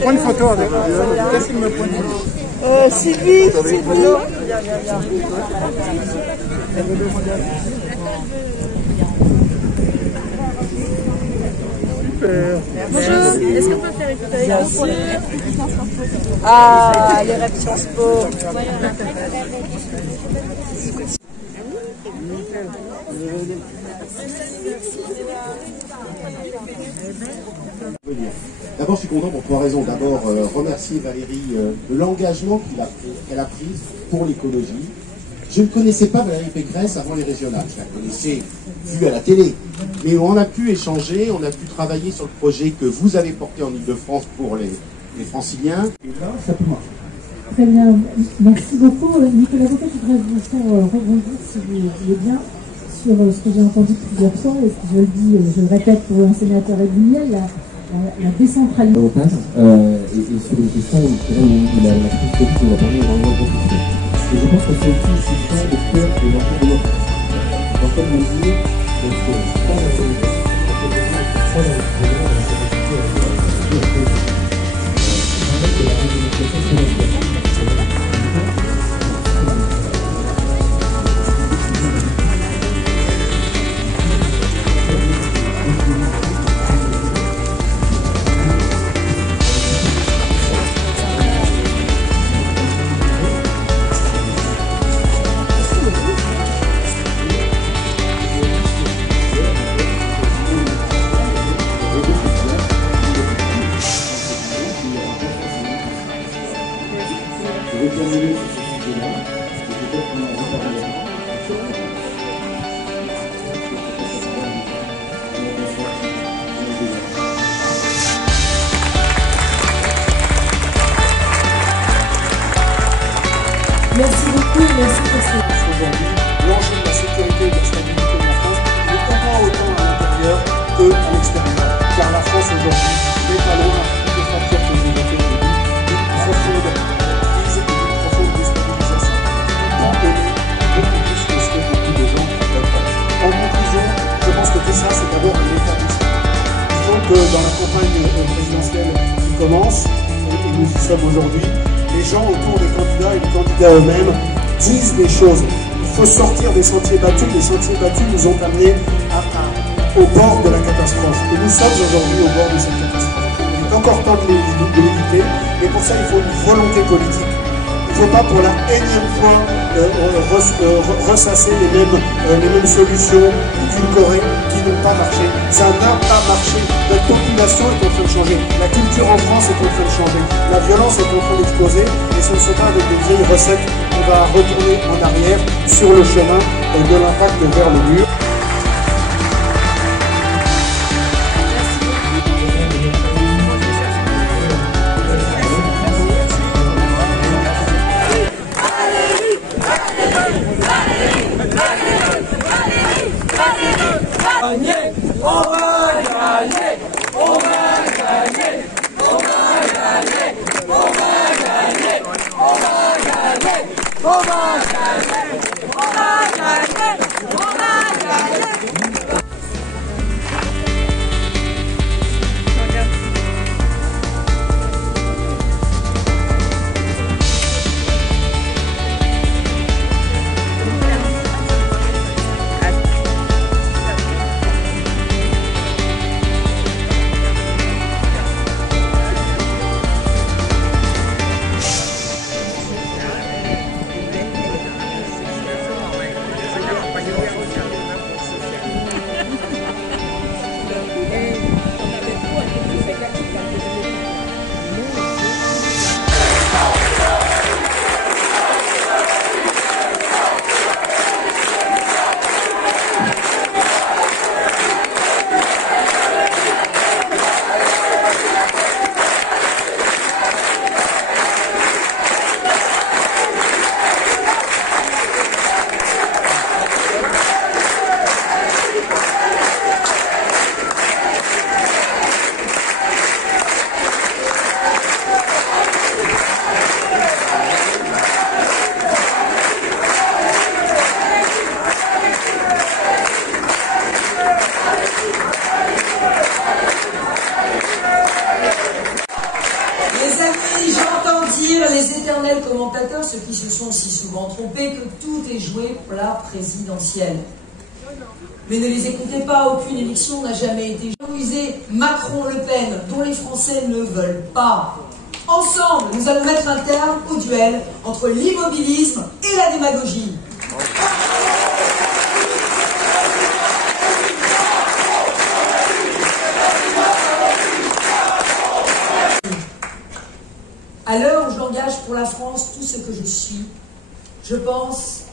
Prends une photo avec moi. Qu'est-ce qu'il me prend? Sylvie, Sylvie. Bonjour, est-ce qu'on peut faire une photo avec vous pour les Ah, les rêves Sciences Po. D'abord, je suis content pour trois raisons. D'abord, remercier Valérie de l'engagement qu'elle a pris pour l'écologie. Je ne connaissais pas Valérie Pécresse avant les régionales. Je la connaissais vue à la télé. Mais on a pu échanger, on a pu travailler sur le projet que vous avez porté en Ile-de-France pour les Franciliens. Et là, ça peut marcher. Très bien, merci beaucoup. Nicolas Beaucret, je voudrais vous faire rebondir, si vous voulez bien, sur ce que j'ai entendu plusieurs fois, et je le dis, je le répète pour un sénateur régulier, la décentralisation. Et sur les questions où la prise de politique, on va parler énormément de profiter. Et je pense que c'est aussi une question de faire de l'enfant de l'enfant. Dans quelle mesure, c'est pas la solidarité, c'est pas la Merci beaucoup, merci pour ce... Aujourd'hui, l'enjeu de la sécurité et de la stabilité de la France est autant à l'intérieur qu'à l'extérieur. Car la France aujourd'hui n'est pas loin des facteurs que j'ai évoqués au début, d'une profonde crise et d'une profonde déstabilisation. Qui a donné beaucoup plus que ce que beaucoup de gens pensent. En conclusion, je pense que tout ça, c'est d'abord un état d'esprit. Il faut que dans la campagne présidentielle qui commence, et nous y sommes aujourd'hui, les gens autour des candidats et des candidats eux-mêmes disent des choses. Il faut sortir des sentiers battus. Les sentiers battus nous ont amenés au bord de la catastrophe. Et nous sommes aujourd'hui au bord de cette catastrophe. Il est encore temps de l'éviter. Et pour ça, il faut une volonté politique. Il ne faut pas pour la énième fois ressasser les mêmes solutions édulcorées qui n'ont pas marché. Ça n'a pas marché. Notre population est en train de changer. La culture en France est en train de changer. La violence est en train d'exploser. Et ce ne sont pas avec des vieilles recettes qu'on va retourner en arrière sur le chemin de l'impact vers le mur. On va gagner, on va gagner, on va gagner. dire les éternels commentateurs, ceux qui se sont si souvent trompés, que tout est joué pour la présidentielle. Mais ne les écoutez pas, aucune élection n'a jamais été jouée. Macron-Le Pen, dont les Français ne veulent pas. Ensemble, nous allons mettre un terme au duel entre l'immobilisme et la démagogie. À l'heure où j'engage pour la France tout ce que je suis, je pense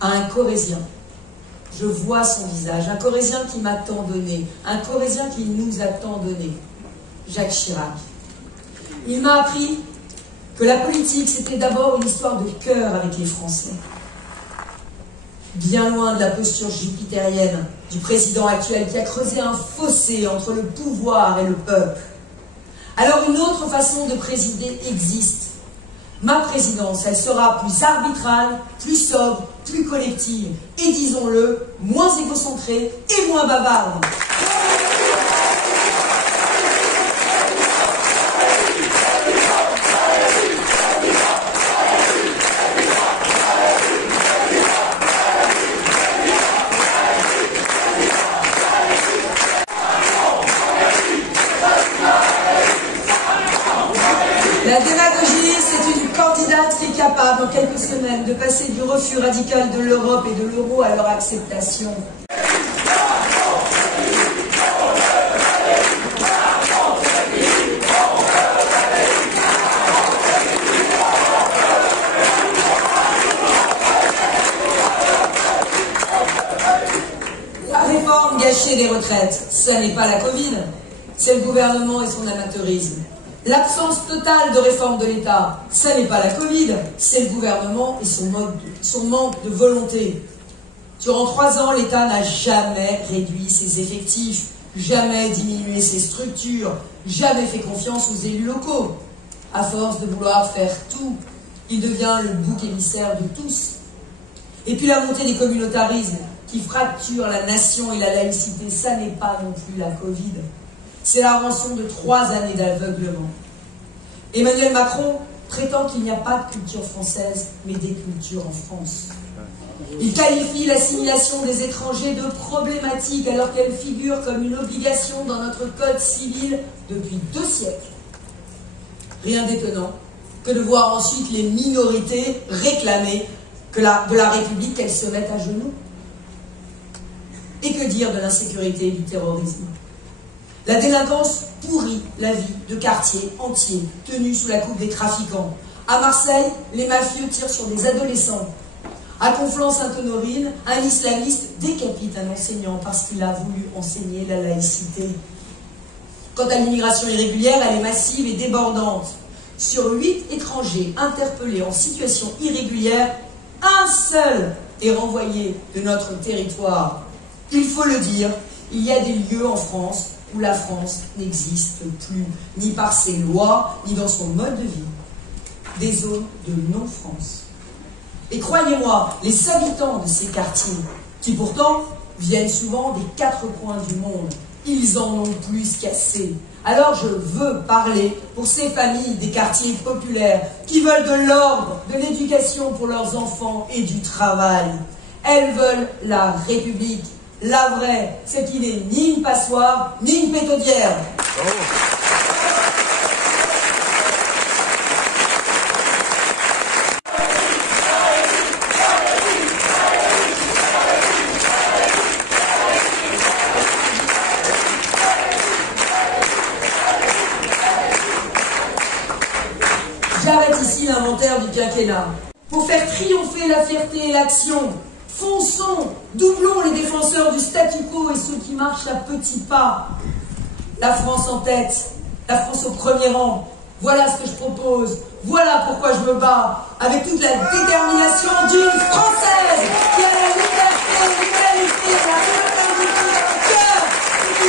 à un Corrézien. Je vois son visage, un Corrézien qui m'a tant donné, un Corrézien qui nous a tant donné, Jacques Chirac. Il m'a appris que la politique, c'était d'abord une histoire de cœur avec les Français. Bien loin de la posture jupitérienne du président actuel qui a creusé un fossé entre le pouvoir et le peuple. Alors une autre façon de présider existe. Ma présidence, elle sera plus arbitrale, plus sobre, plus collective, et disons-le, moins égocentrée et moins bavarde. La démagogie, c'est une candidate qui est capable, en quelques semaines, de passer du refus radical de l'Europe et de l'euro à leur acceptation. La réforme gâchée des retraites, ce n'est pas la Covid, c'est le gouvernement et son amateurisme. L'absence totale de réforme de l'État, ça n'est pas la Covid, c'est le gouvernement et son manque de volonté. Durant 3 ans, l'État n'a jamais réduit ses effectifs, jamais diminué ses structures, jamais fait confiance aux élus locaux. À force de vouloir faire tout, il devient le bouc émissaire de tous. Et puis la montée des communautarismes qui fracturent la nation et la laïcité, ça n'est pas non plus la Covid. C'est la rançon de 3 années d'aveuglement. Emmanuel Macron prétend qu'il n'y a pas de culture française, mais des cultures en France. Il qualifie l'assimilation des étrangers de problématique alors qu'elle figure comme une obligation dans notre code civil depuis 2 siècles. Rien d'étonnant que de voir ensuite les minorités réclamer de la République qu'elles se mettent à genoux. Et que dire de l'insécurité et du terrorisme? La délinquance pourrit la vie de quartiers entiers, tenus sous la coupe des trafiquants. À Marseille, les mafieux tirent sur des adolescents. À Conflans-Sainte-Honorine, un islamiste décapite un enseignant parce qu'il a voulu enseigner la laïcité. Quant à l'immigration irrégulière, elle est massive et débordante. Sur 8 étrangers interpellés en situation irrégulière, un seul est renvoyé de notre territoire. Il faut le dire, il y a des lieux en France où la France n'existe plus, ni par ses lois, ni dans son mode de vie. Des zones de non-France. Et croyez-moi, les habitants de ces quartiers, qui pourtant viennent souvent des 4 coins du monde, ils en ont plus qu'assez. Alors je veux parler pour ces familles des quartiers populaires qui veulent de l'ordre, de l'éducation pour leurs enfants et du travail. Elles veulent la République. La vraie, c'est qu'il n'est ni une passoire, ni une pétaudière. J'arrête ici l'inventaire du quinquennat. Pour faire triompher la fierté et l'action, fonçons, doublons les défenseurs du statu quo et ceux qui marchent à petits pas. La France en tête, la France au premier rang. Voilà ce que je propose, voilà pourquoi je me bats, avec toute la détermination d'une Française qui a la liberté, l'humanité, la fraternité dans le cœur et qui